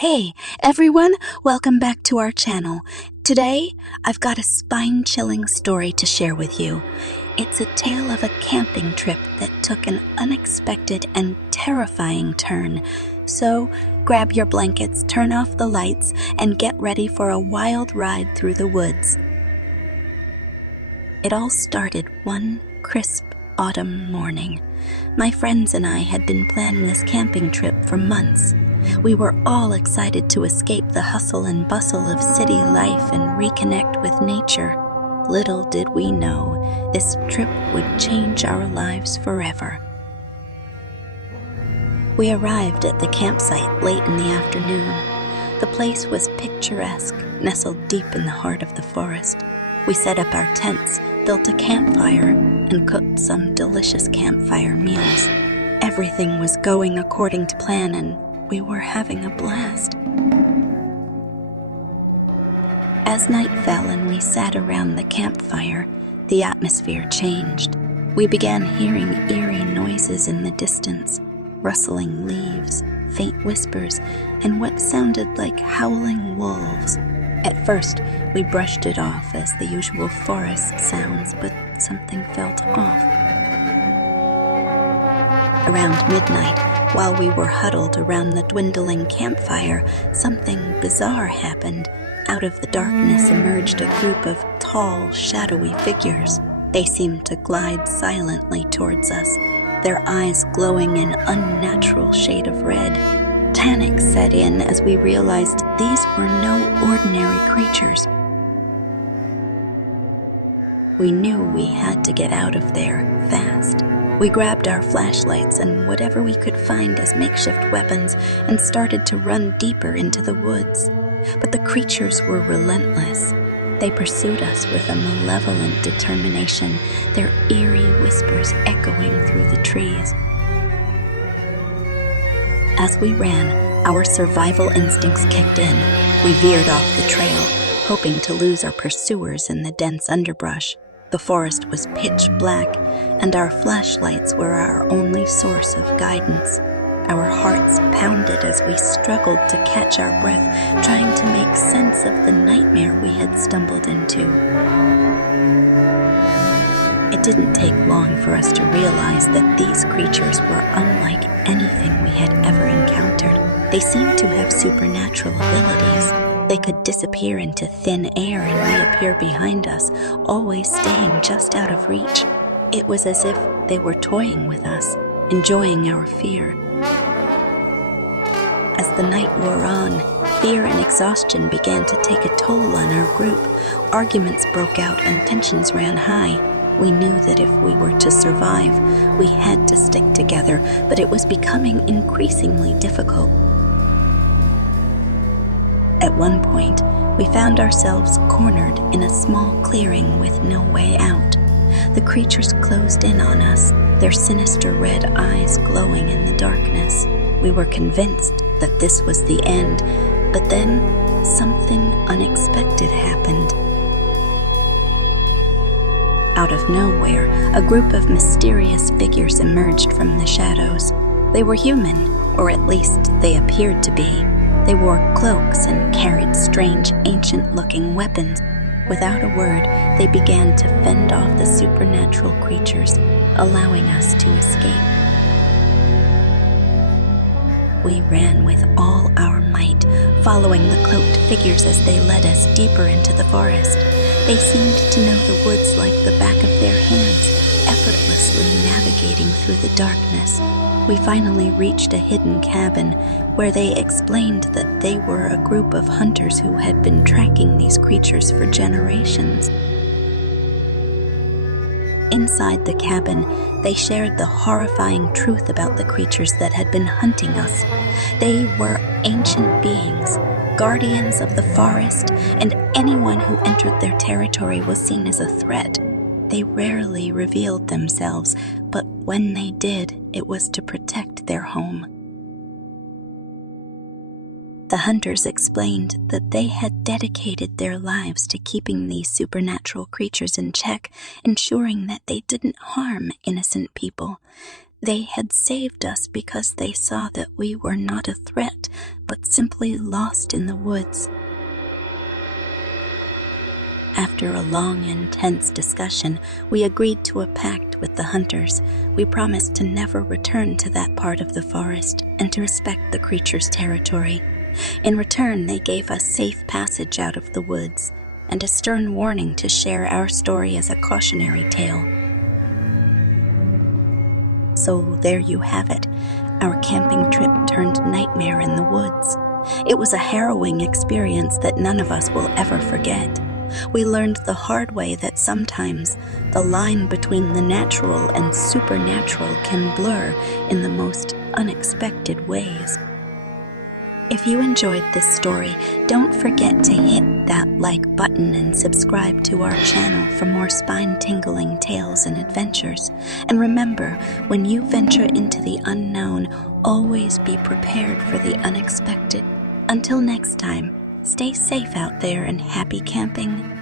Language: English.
Hey everyone, welcome back to our channel. Today, I've got a spine-chilling story to share with you. It's a tale of a camping trip that took an unexpected and terrifying turn. So, grab your blankets, turn off the lights, and get ready for a wild ride through the woods. It all started one crisp autumn morning. My friends and I had been planning this camping trip for months. We were all excited to escape the hustle and bustle of city life and reconnect with nature. Little did we know, this trip would change our lives forever. We arrived at the campsite late in the afternoon. The place was picturesque, nestled deep in the heart of the forest. We set up our tents, built a campfire, and cooked some delicious campfire meals. Everything was going according to plan, and we were having a blast. As night fell and we sat around the campfire, the atmosphere changed. We began hearing eerie noises in the distance, rustling leaves, faint whispers, and what sounded like howling wolves. At first, we brushed it off as the usual forest sounds, but something felt off. Around midnight, while we were huddled around the dwindling campfire, something bizarre happened. Out of the darkness emerged a group of tall, shadowy figures. They seemed to glide silently towards us, their eyes glowing an unnatural shade of red. Panic set in as we realized these were no ordinary creatures. We knew we had to get out of there fast. We grabbed our flashlights and whatever we could find as makeshift weapons and started to run deeper into the woods. But the creatures were relentless. They pursued us with a malevolent determination, their eerie whispers echoing through the trees. As we ran, our survival instincts kicked in. We veered off the trail, hoping to lose our pursuers in the dense underbrush. The forest was pitch black, and our flashlights were our only source of guidance. Our hearts pounded as we struggled to catch our breath, trying to make sense of the nightmare we had stumbled into. It didn't take long for us to realize that these creatures were unlike anything we had ever encountered. They seemed to have supernatural abilities. They could disappear into thin air and reappear behind us, always staying just out of reach. It was as if they were toying with us, enjoying our fear. As the night wore on, fear and exhaustion began to take a toll on our group. Arguments broke out and tensions ran high. We knew that if we were to survive, we had to stick together, but it was becoming increasingly difficult. At one point, we found ourselves cornered in a small clearing with no way out. The creatures closed in on us, their sinister red eyes glowing in the darkness. We were convinced that this was the end, but then something unexpected happened. Out of nowhere, a group of mysterious figures emerged from the shadows. They were human, or at least they appeared to be. They wore cloaks and carried strange, ancient-looking weapons. Without a word, they began to fend off the supernatural creatures, allowing us to escape. We ran with all our might, following the cloaked figures as they led us deeper into the forest. They seemed to know the woods like the back of their hands, effortlessly navigating through the darkness. We finally reached a hidden cabin where they explained that they were a group of hunters who had been tracking these creatures for generations. Inside the cabin, they shared the horrifying truth about the creatures that had been hunting us. They were ancient beings, guardians of the forest, and anyone who entered their territory was seen as a threat. They rarely revealed themselves, but when they did, it was to protect their home. The hunters explained that they had dedicated their lives to keeping these supernatural creatures in check, ensuring that they didn't harm innocent people. They had saved us because they saw that we were not a threat, but simply lost in the woods. After a long and tense discussion, we agreed to a pact with the hunters. We promised to never return to that part of the forest and to respect the creature's territory. In return, they gave us safe passage out of the woods and a stern warning to share our story as a cautionary tale. So there you have it, our camping trip turned nightmare in the woods. It was a harrowing experience that none of us will ever forget. We learned the hard way that sometimes the line between the natural and supernatural can blur in the most unexpected ways. If you enjoyed this story, don't forget to hit that like button and subscribe to our channel for more spine-tingling tales and adventures. And remember, when you venture into the unknown, always be prepared for the unexpected. Until next time, stay safe out there and happy camping.